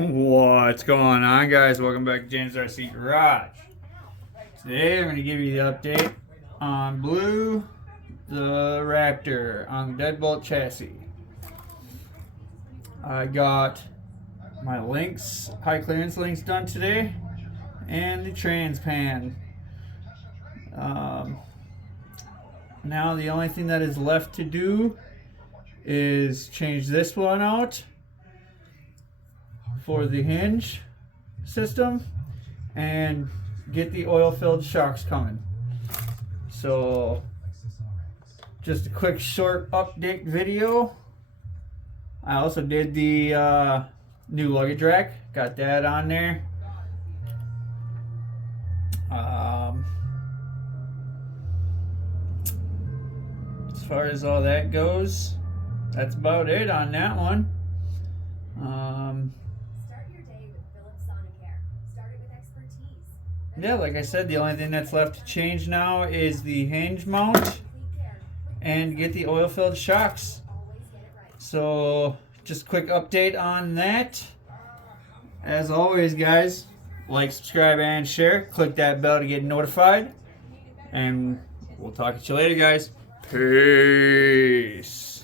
What's going on, guys? Welcome back to James RC Garage. Today I'm going to give you the update on Blue, the Raptor, on the deadbolt chassis. I got my links, high clearance links done today, and the trans pan. Now the only thing that is left to do is change this one out for the hinge system and get the oil filled shocks coming. So just a quick short update video. I also did the new luggage rack, got that on there. As far as all that goes, that's about it on that one. Yeah, like I said, the only thing that's left to change now is the hinge mount and get the oil-filled shocks. So, just a quick update on that. As always, guys, like, subscribe, and share. Click that bell to get notified. And we'll talk to you later, guys. Peace.